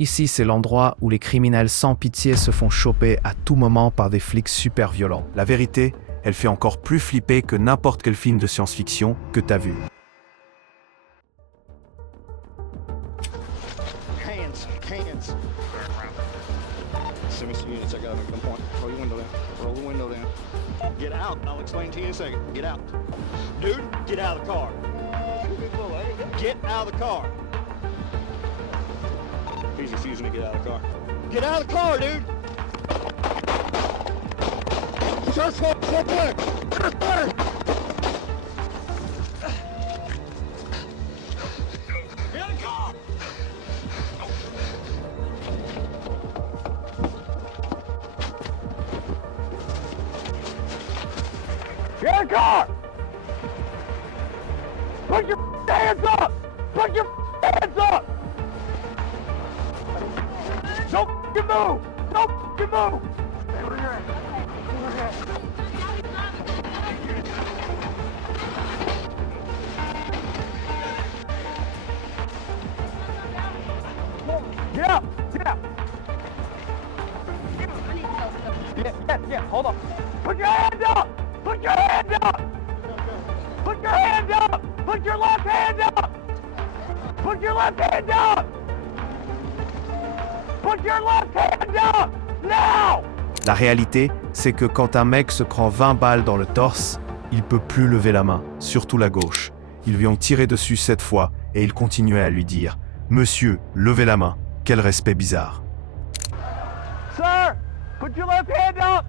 Ici, c'est l'endroit où les criminels sans pitié se font choper à tout moment par des flics super violents. La vérité, elle fait encore plus flipper que n'importe quel film de science-fiction que t'as vu. Hands. Send me some units. I gotta make them point. Roll your window down. Roll the window down. Get out. I'll explain to you in a second. Get out. Dude, get out of the car. Get out of the car. He's refusing to get out of the car. Get out of the car, dude! Search back! Search back! Search back! Get out of the car! Get out of the car! Put your hands up! Put your hands up! Don't you move! Don't you move! Get up! Get up! Yeah, hold on. Put your hand up! Put your hand up! Put your hand up! Put your left hand up! Put your left hand up! Put your left hand up! Now! La réalité, c'est que quand un mec se prend 20 balles dans le torse, il peut plus lever la main, surtout la gauche. Ils lui ont tiré dessus 7 fois et il continuait à lui dire « Monsieur, levez la main, quel respect bizarre !» Sir, put your left hand up!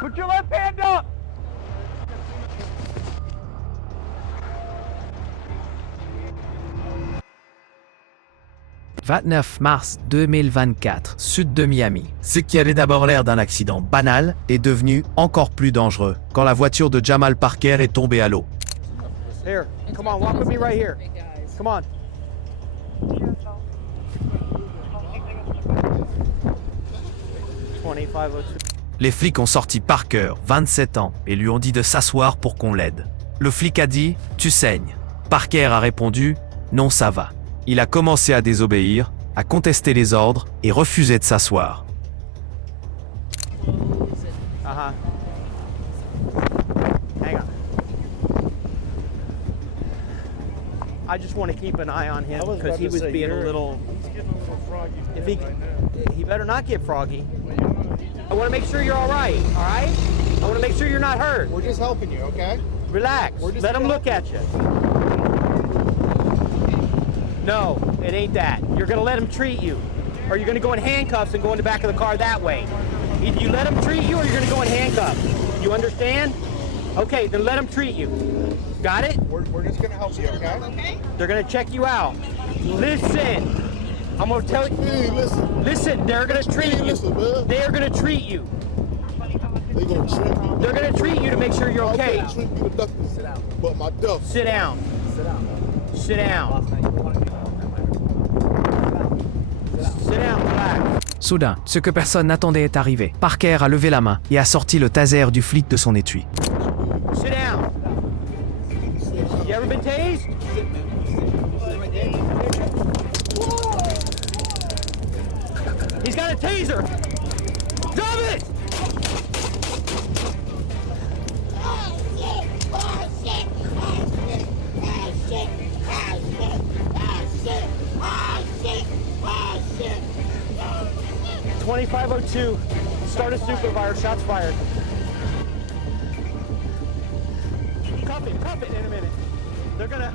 Put your left hand up! 29 mars 2024, sud de Miami. Ce qui avait d'abord l'air d'un accident banal est devenu encore plus dangereux quand la voiture de Jamal Parker est tombée à l'eau. Here, come on, walk with me right here. Come on. Les flics ont sorti Parker, 27 ans, et lui ont dit de s'asseoir pour qu'on l'aide. Le flic a dit « Tu saignes ». Parker a répondu « Non, ça va ». Il a commencé à désobéir, à contester les ordres et refusé de s'asseoir. Hang on. I just want to keep an eye on him because he was being a little. He's getting a little froggy. If he, right now. he better not get froggy. I want to make sure you're all right. All right. I want to make sure you're not hurt. We're just helping you, okay? Relax. We're just Let him here look at you. No, it ain't that. You're gonna let him treat you, or you're gonna go in handcuffs and go in the back of the car that way. Either you let him treat you, or you're gonna go in handcuffs. You understand? Okay, then let him treat you. Got it? We're just gonna help you, okay? They're gonna check you out. Listen, I'm gonna tell you. Hey, listen. Listen, they're gonna treat you. Listen, man. They are gonna treat you. They gonna treat me. They're gonna treat you to make sure you're okay. They treat me to nothing. Sit down. But my duff. Sit down. Sit down. Sit down. Sit down, relax. Soudain, ce que personne n'attendait est arrivé. Parker a levé la main et a sorti le taser du flic de son étui. Sit down. You ever been tased? He's got a taser. Drop it! Oh shit! Oh shit! Oh shit! Oh shit! Oh shit! Oh shit! Oh shit! 2502. Start a supervisor. Shots fired. Cuff it in a minute. They're gonna.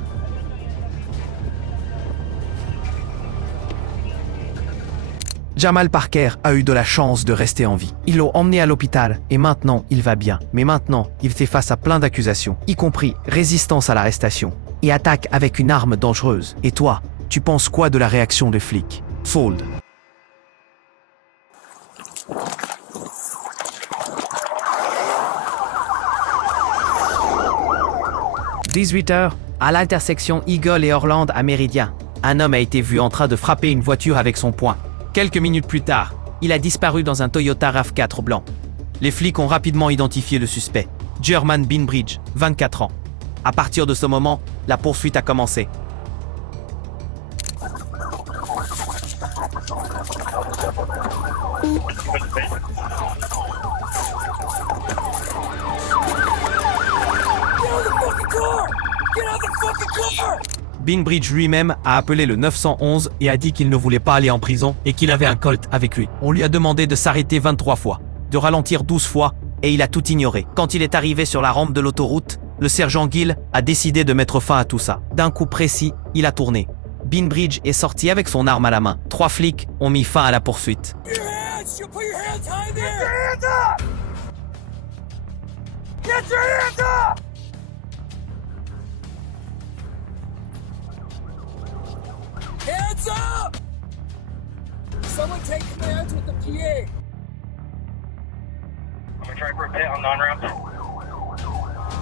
Jamal Parker a eu de la chance de rester en vie. Ils l'ont emmené à l'hôpital et maintenant il va bien. Mais maintenant, il fait face à plein d'accusations, y compris résistance à l'arrestation et attaque avec une arme dangereuse. Et toi, tu penses quoi de la réaction des flics? Fold. « 18h, à l'intersection Eagle et Orland à Méridien, un homme a été vu en train de frapper une voiture avec son poing. Quelques minutes plus tard, il a disparu dans un Toyota RAV4 blanc. Les flics ont rapidement identifié le suspect, German Binbridge, 24 ans. À partir de ce moment, la poursuite a commencé. Binbridge lui-même a appelé le 911 et a dit qu'il ne voulait pas aller en prison et qu'il avait un Colt avec lui. On lui a demandé de s'arrêter 23 fois, de ralentir 12 fois et il a tout ignoré. Quand il est arrivé sur la rampe de l'autoroute, le sergent Gill a décidé de mettre fin à tout ça. D'un coup précis, il a tourné. Binbridge est sorti avec son arme à la main. 3 flics ont mis fin à la poursuite. Hands up! Someone take commands with the PA. I'm gonna try for a pit on non-ramp.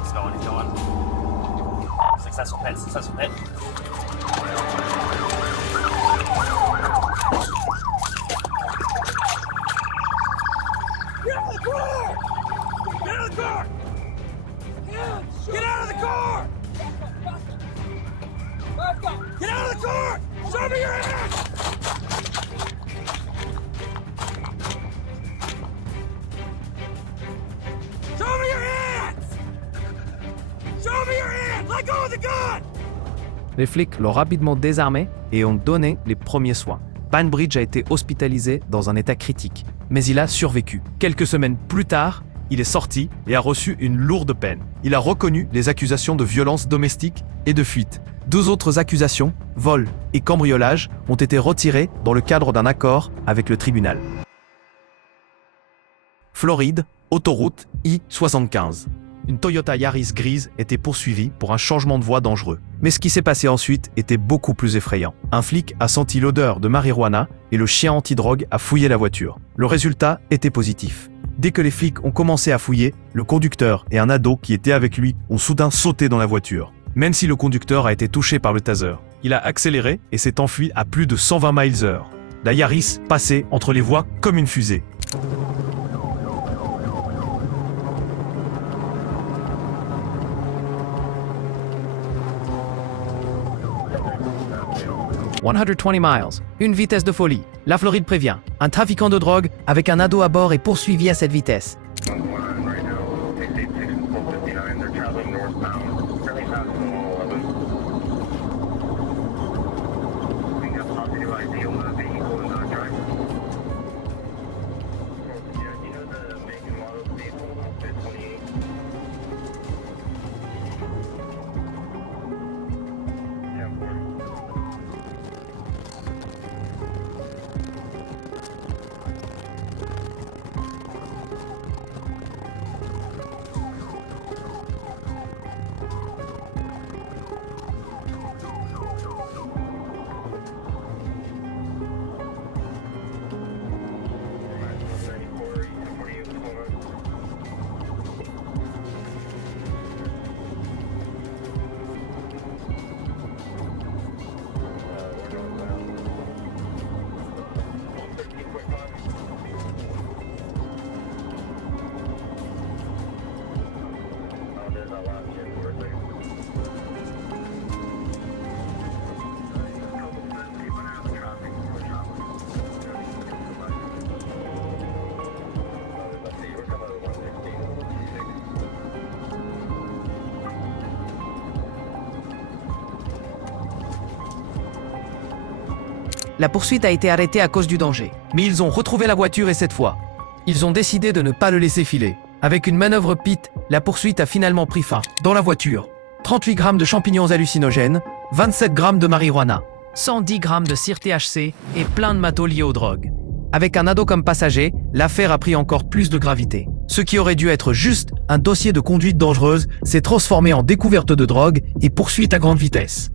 He's going. Successful pit. Get out of the car! Get out of the car! Get out of the car! Get out of the car! Show me your hands! Show me your hands! Show me your hands! Let go of the gun! Les flics l'ont rapidement désarmé et ont donné les premiers soins. Binbridge a été hospitalisé dans un état critique, mais il a survécu. Quelques semaines plus tard, il est sorti et a reçu une lourde peine. Il a reconnu les accusations de violence domestique et de fuite. 2 autres accusations, vol et cambriolage, ont été retirées dans le cadre d'un accord avec le tribunal. Floride, autoroute I-75. Une Toyota Yaris grise était poursuivie pour un changement de voie dangereux. Mais ce qui s'est passé ensuite était beaucoup plus effrayant. Un flic a senti l'odeur de marijuana et le chien antidrogue a fouillé la voiture. Le résultat était positif. Dès que les flics ont commencé à fouiller, le conducteur et un ado qui était avec lui ont soudain sauté dans la voiture. Même si le conducteur a été touché par le taser, il a accéléré et s'est enfui à plus de 120 miles/h. La Yaris passait entre les voies comme une fusée. « 120 miles, une vitesse de folie. La Floride prévient. Un trafiquant de drogue avec un ado à bord est poursuivi à cette vitesse. La poursuite a été arrêtée à cause du danger. Mais ils ont retrouvé la voiture et cette fois, ils ont décidé de ne pas le laisser filer. Avec une manœuvre pit, la poursuite a finalement pris fin. Dans la voiture, 38 grammes de champignons hallucinogènes, 27 grammes de marijuana, 110 grammes de cire THC et plein de matos liés aux drogues. Avec un ado comme passager, l'affaire a pris encore plus de gravité. Ce qui aurait dû être juste un dossier de conduite dangereuse s'est transformé en découverte de drogue et poursuite à grande vitesse.